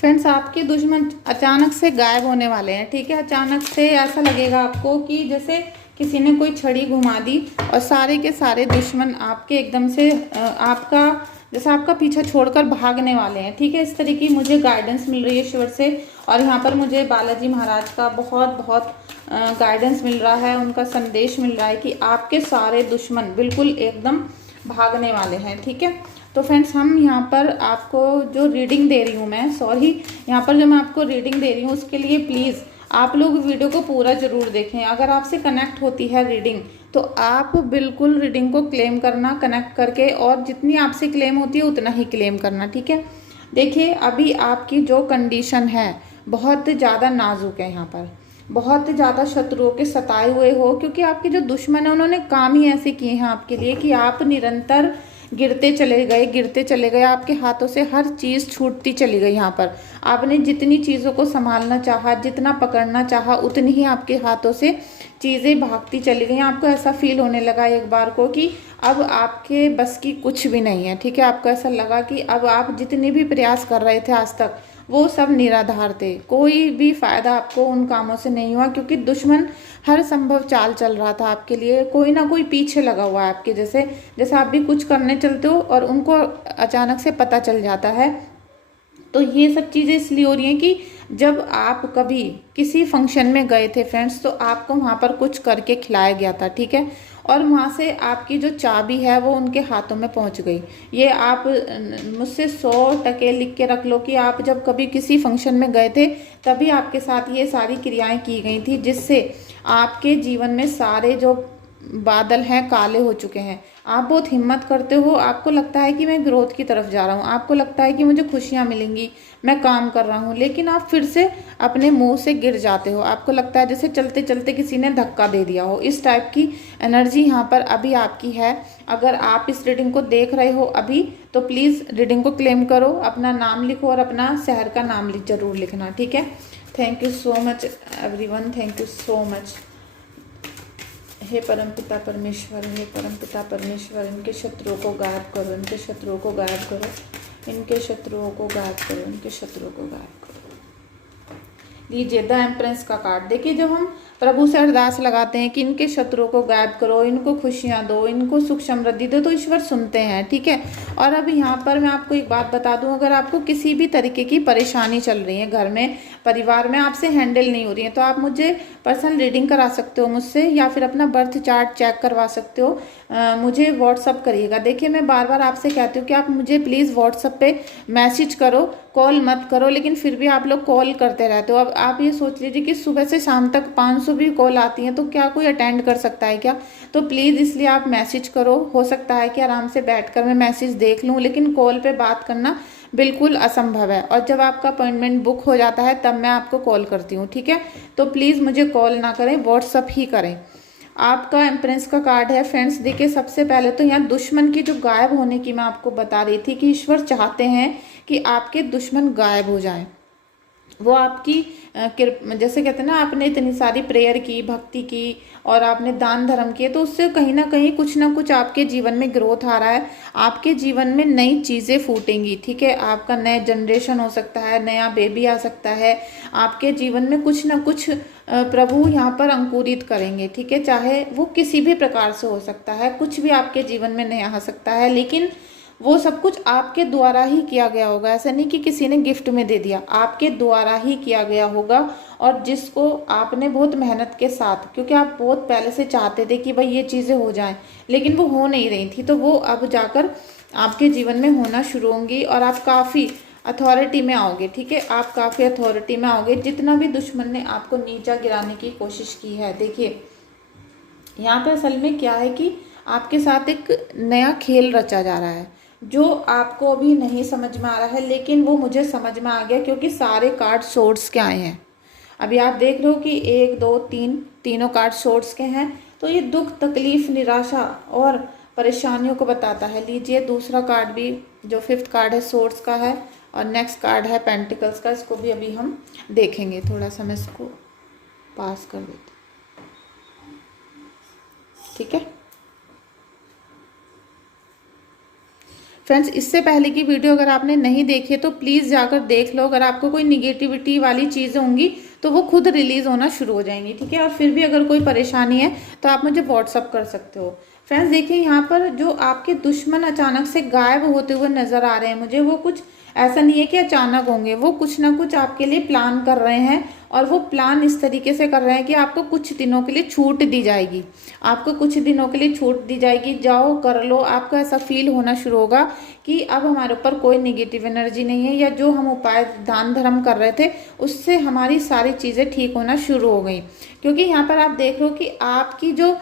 Friends, आपके दुश्मन अचानक से गायब होने वाले हैं। ठीक है, अचानक से ऐसा लगेगा आपको कि जैसे किसी ने कोई छड़ी घुमा दी और सारे के सारे दुश्मन आपके एकदम से आपका जैसे आपका पीछा छोड़कर भागने वाले हैं। ठीक है, इस तरह की मुझे गाइडेंस मिल रही है ईश्वर से। और यहाँ पर मुझे बालाजी महाराज का बहुत बहुत गाइडेंस मिल रहा है, उनका संदेश मिल रहा है कि आपके सारे दुश्मन बिल्कुल एकदम भागने वाले हैं। ठीक है, तो फ्रेंड्स, हम यहाँ पर आपको जो रीडिंग दे रही हूँ मैं, सॉरी, यहाँ पर जो मैं आपको रीडिंग दे रही हूँ उसके लिए प्लीज़ आप लोग वीडियो को पूरा ज़रूर देखें। अगर आपसे कनेक्ट होती है रीडिंग तो आप बिल्कुल रीडिंग को क्लेम करना कनेक्ट करके, और जितनी आपसे क्लेम होती है उतना ही क्लेम करना। ठीक है, देखिए अभी आपकी जो कंडीशन है बहुत ज़्यादा नाजुक है। यहाँ पर बहुत ज़्यादा शत्रुओं के सताए हुए हो, क्योंकि आपके जो दुश्मन है उन्होंने काम ही ऐसे किए हैं आपके लिए कि आप निरंतर गिरते चले गए। आपके हाथों से हर चीज़ छूटती चली गई। यहाँ पर आपने जितनी चीज़ों को संभालना चाहा, जितना पकड़ना चाहा, उतनी ही आपके हाथों से चीज़ें भागती चली गई। आपको ऐसा फील होने लगा एक बार को कि अब आपके बस की कुछ भी नहीं है। ठीक है, आपको ऐसा लगा कि अब आप जितने भी प्रयास कर रहे थे आज तक वो सब निराधार थे, कोई भी फायदा आपको उन कामों से नहीं हुआ, क्योंकि दुश्मन हर संभव चाल चल रहा था आपके लिए। कोई ना कोई पीछे लगा हुआ है आपके, जैसे जैसे आप भी कुछ करने चलते हो और उनको अचानक से पता चल जाता है। तो ये सब चीज़ें इसलिए हो रही हैं कि जब आप कभी किसी फंक्शन में गए थे फ्रेंड्स, तो आपको वहाँ पर कुछ करके खिलाया गया था। ठीक है, और वहाँ से आपकी जो चाबी है वो उनके हाथों में पहुँच गई। ये आप मुझसे 100% लिख के रख लो कि आप जब कभी किसी फंक्शन में गए थे तभी आपके साथ ये सारी क्रियाएं की गई थी, जिससे आपके जीवन में सारे जो बादल हैं काले हो चुके हैं। आप बहुत हिम्मत करते हो, आपको लगता है कि मैं ग्रोथ की तरफ जा रहा हूँ, आपको लगता है कि मुझे खुशियाँ मिलेंगी, मैं काम कर रहा हूँ, लेकिन आप फिर से अपने मुंह से गिर जाते हो। आपको लगता है जैसे चलते चलते किसी ने धक्का दे दिया हो। इस टाइप की एनर्जी यहाँ पर अभी आपकी है। अगर आप इस रीडिंग को देख रहे हो अभी, तो प्लीज़ रीडिंग को क्लेम करो, अपना नाम लिखो और अपना शहर का नाम जरूर लिखना। ठीक है, thank you so much everyone, thank you so much. हे परमपिता परमेश्वर, हे परमपिता परमेश्वर, इनके शत्रुओं को गायब करो, इनके शत्रुओं को गायब करो, इनके शत्रुओं को गायब करो, इनके शत्रुओं को गायब करो। लीजिए द एम्प्रेस का कार्ड। देखिए, जब हम प्रभु से अरदास लगाते हैं कि इनके शत्रुओं को गायब करो, इनको खुशियां दो, इनको सुख समृद्धि दो, तो ईश्वर सुनते हैं। ठीक है, और अब यहाँ पर मैं आपको एक बात बता दूं, अगर आपको किसी भी तरीके की परेशानी चल रही है घर में, परिवार में, आपसे हैंडल नहीं हो रही है, तो आप मुझे पर्सनल रीडिंग करा सकते हो मुझसे, या फिर अपना बर्थ चार्ट चेक करवा सकते हो। मुझे व्हाट्सअप करिएगा। देखिए, मैं बार बार आपसे कहती हूँ कि आप मुझे प्लीज़ व्हाट्सअप पे मैसेज करो, कॉल मत करो, लेकिन फिर भी आप लोग कॉल करते रहते हो। अब आप ये सोच लीजिए कि सुबह से शाम तक 500 भी कॉल आती हैं, तो क्या कोई अटेंड कर सकता है क्या? तो प्लीज़ इसलिए आप मैसेज करो। हो सकता है कि आराम से बैठकर मैं मैसेज देख लूँ, लेकिन कॉल पे बात करना बिल्कुल असंभव है। और जब आपका अपॉइंटमेंट बुक हो जाता है तब मैं आपको कॉल करती हूँ। ठीक है, तो प्लीज़ मुझे कॉल ना करें, व्हाट्सअप ही करें। आपका एम्प्रेस का कार्ड है फ्रेंड्स। देखिए, सबसे पहले तो यहाँ दुश्मन की जो गायब होने की मैं आपको बता रही थी कि ईश्वर चाहते हैं कि आपके दुश्मन गायब हो जाएं। वो आपकी जैसे कहते हैं ना, आपने इतनी सारी प्रेयर की, भक्ति की, और आपने दान धर्म किए, तो उससे कहीं ना कुछ आपके जीवन में ग्रोथ आ रहा है। आपके जीवन में नई चीज़ें फूटेंगी। ठीक है, आपका नया जनरेशन हो सकता है, नया बेबी आ सकता है। आपके जीवन में कुछ ना कुछ प्रभु यहाँ पर अंकुरित करेंगे। ठीक है, चाहे वो किसी भी प्रकार से हो सकता है, कुछ भी आपके जीवन में नया आ सकता है, लेकिन वो सब कुछ आपके द्वारा ही किया गया होगा। ऐसा नहीं कि किसी ने गिफ्ट में दे दिया, आपके द्वारा ही किया गया होगा। और जिसको आपने बहुत मेहनत के साथ, क्योंकि आप बहुत पहले से चाहते थे कि भाई ये चीज़ें हो जाएं, लेकिन वो हो नहीं रही थी, तो वो अब जाकर आपके जीवन में होना शुरू होंगी और आप काफ़ी अथॉरिटी में आओगे। ठीक है, आप काफ़ी अथॉरिटी में आओगे। जितना भी दुश्मन ने आपको नीचा गिराने की कोशिश की है, देखिए यहाँ पे असल में क्या है कि आपके साथ एक नया खेल रचा जा रहा है, जो आपको अभी नहीं समझ में आ रहा है, लेकिन वो मुझे समझ में आ गया, क्योंकि सारे कार्ड सोर्ट्स के आए हैं। अभी आप देख रहे हो कि 1 2 3 तीनों कार्ड सोर्ट्स के हैं, तो ये दुख, तकलीफ, निराशा और परेशानियों को बताता है। लीजिए दूसरा कार्ड भी, जो 5th कार्ड है, सोर्ट्स का है, और नेक्स्ट कार्ड है पेंटिकल्स का। इसको भी अभी हम देखेंगे। थोड़ा सा मैं इसको पास कर देती हूँ। ठीक है, फ्रेंड्स, इससे पहले की वीडियो अगर आपने नहीं देखी है तो प्लीज़ जाकर देख लो। अगर आपको कोई निगेटिविटी वाली चीज़ें होंगी तो वो खुद रिलीज़ होना शुरू हो जाएंगी, ठीक है। और फिर भी अगर कोई परेशानी है तो आप मुझे व्हाट्सअप कर सकते हो। फ्रेंड्स देखिए, यहाँ पर जो आपके दुश्मन अचानक से गायब होते हुए नज़र आ रहे हैं मुझे, वो कुछ ऐसा नहीं है कि अचानक होंगे, वो कुछ ना कुछ आपके लिए प्लान कर रहे हैं। और वो प्लान इस तरीके से कर रहे हैं कि आपको कुछ दिनों के लिए छूट दी जाएगी, आपको कुछ दिनों के लिए छूट दी जाएगी, जाओ कर लो। आपको ऐसा फील होना शुरू होगा कि अब हमारे ऊपर कोई नेगेटिव एनर्जी नहीं है, या जो हम उपाय दान धर्म कर रहे थे उससे हमारी सारी चीज़ें ठीक होना शुरू हो गई। क्योंकि यहाँ पर आप देख लो कि आपकी जो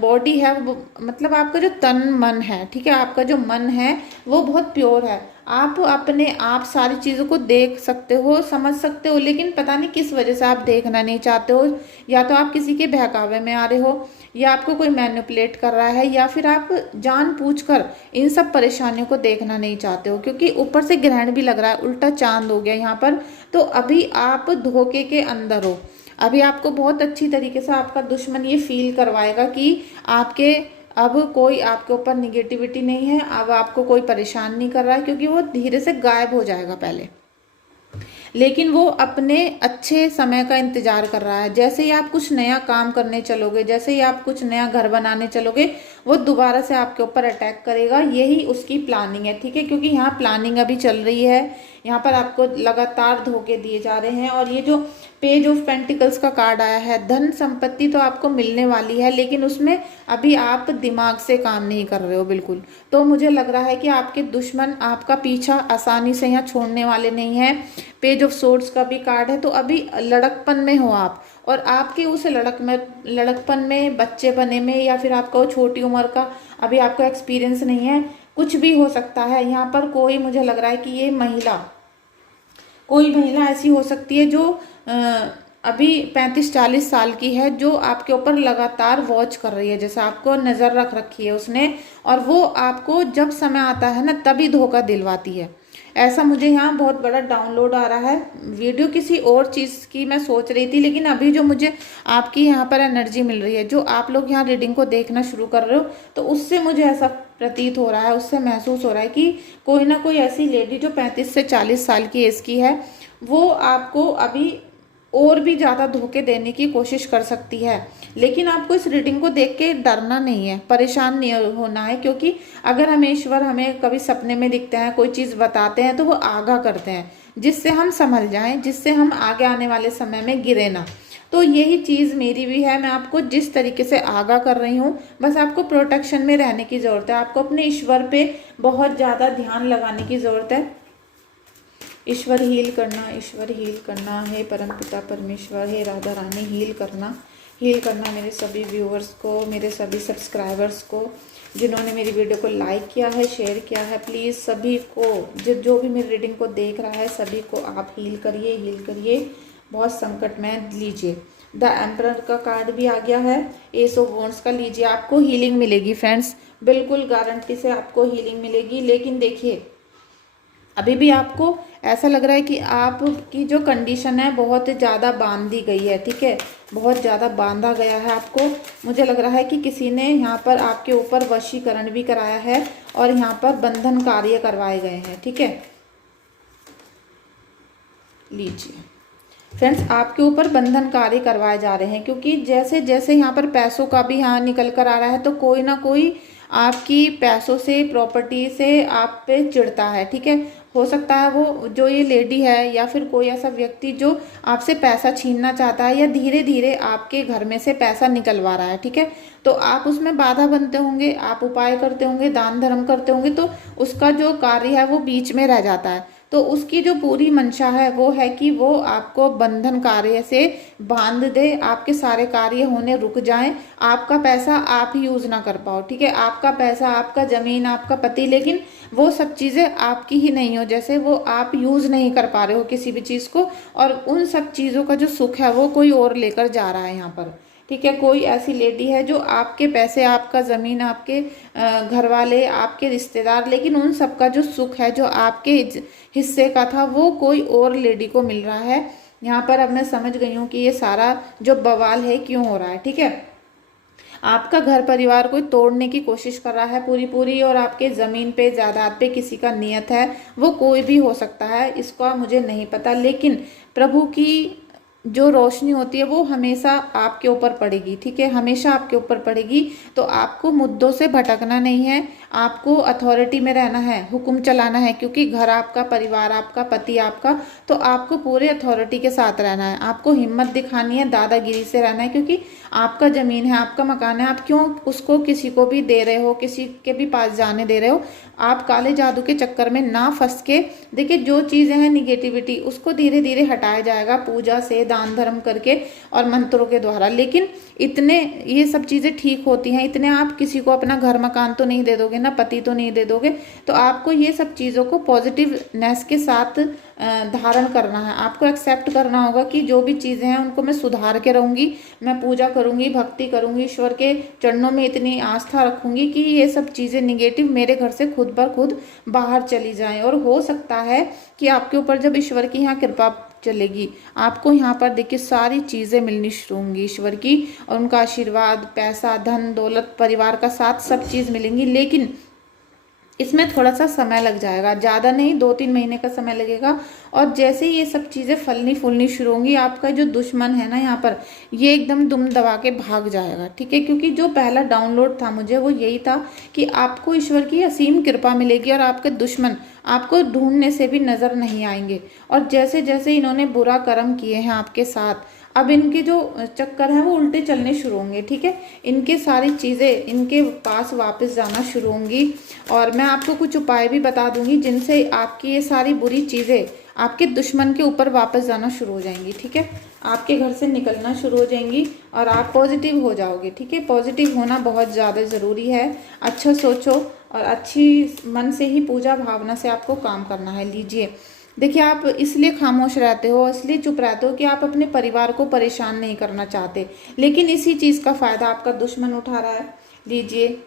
बॉडी है, मतलब आपका जो तन मन है, ठीक है, आपका जो मन है वो बहुत प्योर है। आप अपने आप सारी चीज़ों को देख सकते हो, समझ सकते हो, लेकिन पता नहीं किस वजह से आप देखना नहीं चाहते हो। या तो आप किसी के बहकावे में आ रहे हो, या आपको कोई मैनिपुलेट कर रहा है, या फिर आप जानबूझकर इन सब परेशानियों को देखना नहीं चाहते हो। क्योंकि ऊपर से ग्रहण भी लग रहा है, उल्टा चांद हो गया यहाँ पर। तो अभी आप धोखे के अंदर हो। अभी आपको बहुत अच्छी तरीके से आपका दुश्मन ये फील करवाएगा कि आपके अब कोई आपके ऊपर निगेटिविटी नहीं है, अब आपको कोई परेशान नहीं कर रहा है, क्योंकि वो धीरे से गायब हो जाएगा पहले। लेकिन वो अपने अच्छे समय का इंतजार कर रहा है। जैसे ही आप कुछ नया काम करने चलोगे, जैसे ही आप कुछ नया घर बनाने चलोगे, वो दोबारा से आपके ऊपर अटैक करेगा। यही उसकी प्लानिंग है, ठीक है। क्योंकि यहाँ प्लानिंग अभी चल रही है, यहाँ पर आपको लगातार धोखे दिए जा रहे हैं। और ये जो पेज ऑफ पेंटिकल्स का कार्ड आया है, धन संपत्ति तो आपको मिलने वाली है, लेकिन उसमें अभी आप दिमाग से काम नहीं कर रहे हो बिल्कुल। तो मुझे लग रहा है कि आपके दुश्मन आपका पीछा आसानी से यहाँ छोड़ने वाले नहीं है। पेज ऑफ सोर्ड्स का भी कार्ड है। तो अभी लड़कपन में हो आप, और आपके उस लड़कपन में, बच्चे बने में, या फिर आपका वो छोटी उम्र का अभी आपको एक्सपीरियंस नहीं है, कुछ भी हो सकता है। यहाँ पर कोई, मुझे लग रहा है कि ये कोई महिला ऐसी हो सकती है जो अभी 35-40 साल की है, जो आपके ऊपर लगातार वॉच कर रही है, जैसे आपको नज़र रख रखी है उसने, और वो आपको जब समय आता है ना तभी धोखा दिलवाती है। ऐसा मुझे यहाँ बहुत बड़ा डाउनलोड आ रहा है। वीडियो किसी और चीज़ की मैं सोच रही थी, लेकिन अभी जो मुझे आपकी यहाँ पर एनर्जी मिल रही है, जो आप लोग यहाँ रीडिंग को देखना शुरू कर रहे हो, तो उससे मुझे ऐसा प्रतीत हो रहा है, उससे महसूस हो रहा है कि कोई ना कोई ऐसी लेडी जो 35 से 40 साल की एज की है, वो आपको अभी और भी ज़्यादा धोखे देने की कोशिश कर सकती है। लेकिन आपको इस रीडिंग को देख के डरना नहीं है, परेशान नहीं होना है। क्योंकि अगर हमें ईश्वर हमें कभी सपने में दिखते हैं, कोई चीज़ बताते हैं, तो वो आगाह करते हैं, जिससे हम संभल जाएं, जिससे हम आगे आने वाले समय में गिरे ना। तो यही चीज़ मेरी भी है। मैं आपको जिस तरीके से आगाह कर रही हूँ, बस आपको प्रोटेक्शन में रहने की ज़रूरत है। आपको अपने ईश्वर पे बहुत ज़्यादा ध्यान लगाने की ज़रूरत है। ईश्वर हील करना, ईश्वर हील करना, हे परमपिता परमेश्वर, हे राधा रानी हील करना मेरे सभी व्यूअर्स को, मेरे सभी सब्सक्राइबर्स को, जिन्होंने मेरी वीडियो को लाइक किया है, शेयर किया है। प्लीज़ सभी को, जो भी मेरी रीडिंग को देख रहा है, सभी को आप हील करिए। बहुत संकट में लीजिए। द एम्परर का कार्ड भी आ गया है, एस ऑफ वॉन्ड्स का लीजिए। आपको हीलिंग मिलेगी फ्रेंड्स, बिल्कुल गारंटी से आपको हीलिंग मिलेगी। लेकिन देखिए, अभी भी आपको ऐसा लग रहा है कि आपकी जो कंडीशन है बहुत ज़्यादा बांध दी गई है, ठीक है, बहुत ज़्यादा बांधा गया है आपको। मुझे लग रहा है कि किसी ने यहाँ पर आपके ऊपर वशीकरण भी कराया है, और यहाँ पर बंधन कार्य करवाए गए हैं, ठीक है। लीजिए फ्रेंड्स, आपके ऊपर बंधन कार्य करवाए जा रहे हैं, क्योंकि जैसे जैसे यहाँ पर पैसों का भी यहाँ निकल कर आ रहा है, तो कोई ना कोई आपकी पैसों से, प्रॉपर्टी से आप पे चिढ़ता है, ठीक है। हो सकता है वो जो ये लेडी है, या फिर कोई ऐसा व्यक्ति जो आपसे पैसा छीनना चाहता है, या धीरे धीरे आपके घर में से पैसा निकलवा रहा है, ठीक है। तो आप उसमें बाधा बनते होंगे, आप उपाय करते होंगे, दान धर्म करते होंगे, तो उसका जो कार्य है वो बीच में रह जाता है। तो उसकी जो पूरी मंशा है वो है कि वो आपको बंधन कार्य से बांध दे, आपके सारे कार्य होने रुक जाएं, आपका पैसा आप ही यूज ना कर पाओ, ठीक है। आपका पैसा, आपका जमीन, आपका पति, लेकिन वो सब चीज़ें आपकी ही नहीं हो, जैसे वो आप यूज नहीं कर पा रहे हो किसी भी चीज़ को, और उन सब चीज़ों का जो सुख है वो कोई और लेकर जा रहा है यहाँ पर, ठीक है। कोई ऐसी लेडी है जो आपके पैसे, आपका ज़मीन, आपके घर वाले, आपके रिश्तेदार, लेकिन उन सब का जो सुख है, जो आपके हिस्से का था, वो कोई और लेडी को मिल रहा है यहाँ पर। अब मैं समझ गई हूँ कि ये सारा जो बवाल है क्यों हो रहा है, ठीक है। आपका घर परिवार कोई तोड़ने की कोशिश कर रहा है पूरी पूरी, और आपके ज़मीन पे जायदाद पे किसी का नियत है, वो कोई भी हो सकता है, इसका मुझे नहीं पता। लेकिन प्रभु की जो रोशनी होती है वो हमेशा आपके ऊपर पड़ेगी, ठीक है, हमेशा आपके ऊपर पड़ेगी। तो आपको मुद्दों से भटकना नहीं है, आपको अथॉरिटी में रहना है, हुक्म चलाना है, क्योंकि घर आपका, परिवार आपका, पति आपका, तो आपको पूरे अथॉरिटी के साथ रहना है। आपको हिम्मत दिखानी है, दादागिरी से रहना है, क्योंकि आपका ज़मीन है, आपका मकान है। आप क्यों उसको किसी को भी दे रहे हो, किसी के भी पास जाने दे रहे हो? आप काले जादू के चक्कर में ना फंस के, देखिए जो चीज़ें हैं निगेटिविटी, उसको धीरे धीरे हटाया जाएगा पूजा से, दान धर्म करके और मंत्रों के द्वारा। लेकिन इतने ये सब चीज़ें ठीक होती हैं, इतने आप किसी को अपना घर मकान तो नहीं दे दोगे ना, पति तो नहीं दे दोगे। तो आपको ये सब चीज़ों को पॉजिटिवनेस के साथ धारण करना है, आपको एक्सेप्ट करना होगा कि जो भी चीज़ें हैं उनको मैं सुधार के रहूँगी, मैं पूजा करूँगी, भक्ति करूँगी, ईश्वर के चरणों में इतनी आस्था रखूँगी कि ये सब चीज़ें निगेटिव मेरे घर से खुद ब खुद बाहर चली जाएं। और हो सकता है कि आपके ऊपर जब ईश्वर की यहाँ कृपा चलेगी, आपको यहाँ पर देखिए सारी चीज़ें मिलनी शुरू होंगी ईश्वर की, और उनका आशीर्वाद, पैसा, धन दौलत, परिवार का साथ, सब चीज़ मिलेंगी। लेकिन इसमें थोड़ा सा समय लग जाएगा, ज़्यादा नहीं, 2-3 महीने का समय लगेगा। और जैसे ही ये सब चीज़ें फलनी फूलनी शुरू होंगी, आपका जो दुश्मन है ना यहाँ पर, ये एकदम दुम दबा के भाग जाएगा, ठीक है। क्योंकि जो पहला डाउनलोड था मुझे वो यही था कि आपको ईश्वर की असीम कृपा मिलेगी और आपके दुश्मन आपको ढूंढने से भी नज़र नहीं आएंगे। और जैसे जैसे इन्होंने बुरा कर्म किए हैं आपके साथ, अब इनके जो चक्कर हैं वो उल्टे चलने शुरू होंगे, ठीक है। इनके सारी चीज़ें इनके पास वापस जाना शुरू होंगी। और मैं आपको कुछ उपाय भी बता दूंगी जिनसे आपकी ये सारी बुरी चीज़ें आपके दुश्मन के ऊपर वापस जाना शुरू हो जाएंगी, ठीक है। आपके घर से निकलना शुरू हो जाएंगी और आप पॉजिटिव हो जाओगे, ठीक है। पॉजिटिव होना बहुत ज़्यादा ज़रूरी है। अच्छा सोचो और अच्छी मन से ही पूजा भावना से आपको काम करना है। लीजिए, देखिए आप इसलिए खामोश रहते हो, इसलिए चुप रहते हो कि आप अपने परिवार को परेशान नहीं करना चाहते, लेकिन इसी चीज़ का फ़ायदा आपका दुश्मन उठा रहा है। लीजिए,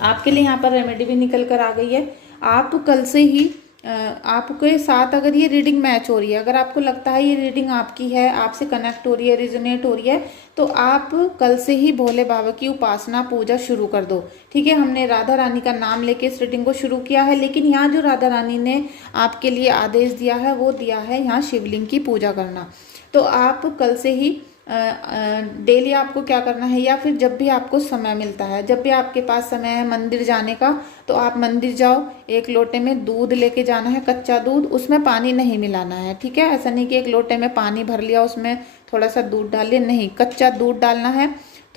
आपके लिए यहाँ पर रेमेडी भी निकल कर आ गई है। आप कल से ही आपके साथ अगर ये रीडिंग मैच हो रही है, अगर आपको लगता है ये रीडिंग आपकी है, आपसे कनेक्ट हो रही है, रिजोनेट हो रही है, तो आप कल से ही भोले बाबा की उपासना पूजा शुरू कर दो, ठीक है। हमने राधा रानी का नाम लेके इस रीडिंग को शुरू किया है, लेकिन यहाँ जो राधा रानी ने आपके लिए आदेश दिया है वो दिया है यहाँ शिवलिंग की पूजा करना। तो आप कल से ही डेली आपको क्या करना है, या फिर जब भी आपको समय मिलता है, जब भी आपके पास समय है मंदिर जाने का, तो आप मंदिर जाओ। एक लोटे में दूध लेके जाना है, कच्चा दूध, उसमें पानी नहीं मिलाना है, ठीक है। ऐसा नहीं कि एक लोटे में पानी भर लिया उसमें थोड़ा सा दूध डाल लिया, नहीं, कच्चा दूध डालना है,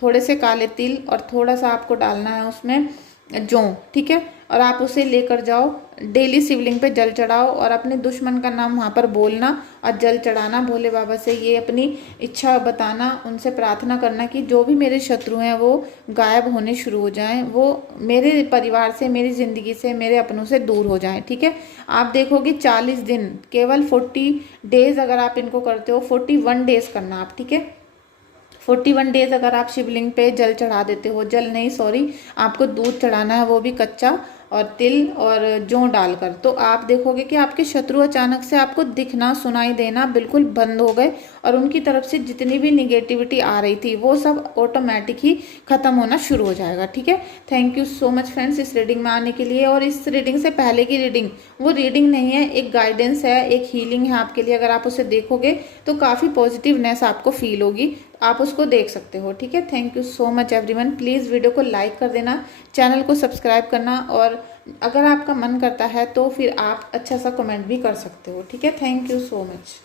थोड़े से काले तिल और थोड़ा सा आपको डालना है उसमें जौ, ठीक है। और आप उसे लेकर जाओ, डेली शिवलिंग पे जल चढ़ाओ और अपने दुश्मन का नाम वहाँ पर बोलना और जल चढ़ाना, भोले बाबा से ये अपनी इच्छा बताना, उनसे प्रार्थना करना कि जो भी मेरे शत्रु हैं वो गायब होने शुरू हो जाएं, वो मेरे परिवार से, मेरी ज़िंदगी से, मेरे अपनों से दूर हो जाएं, ठीक है। आप देखोगे 40 दिन, केवल 40 डेज़ अगर आप इनको करते हो, 41 डेज़ करना आप, ठीक है। 41 डेज अगर आप शिवलिंग पे जल चढ़ा देते हो, जल नहीं सॉरी, आपको दूध चढ़ाना है, वो भी कच्चा, और तिल और जौ डालकर, तो आप देखोगे कि आपके शत्रु अचानक से आपको दिखना, सुनाई देना बिल्कुल बंद हो गए, और उनकी तरफ से जितनी भी निगेटिविटी आ रही थी वो सब ऑटोमेटिक ही खत्म होना शुरू हो जाएगा, ठीक है। Thank you so much friends इस रीडिंग में आने के लिए। और इस रीडिंग से पहले की रीडिंग वो रीडिंग नहीं है, एक गाइडेंस है, एक हीलिंग है आपके लिए। अगर आप उसे देखोगे तो काफ़ी पॉजिटिवनेस आपको फील होगी, आप उसको देख सकते हो, ठीक है। Thank you so much everyone. Please video को लाइक कर देना, चैनल को सब्सक्राइब करना, और अगर आपका मन करता है तो फिर आप अच्छा सा कमेंट भी कर सकते हो, ठीक है। Thank you so much.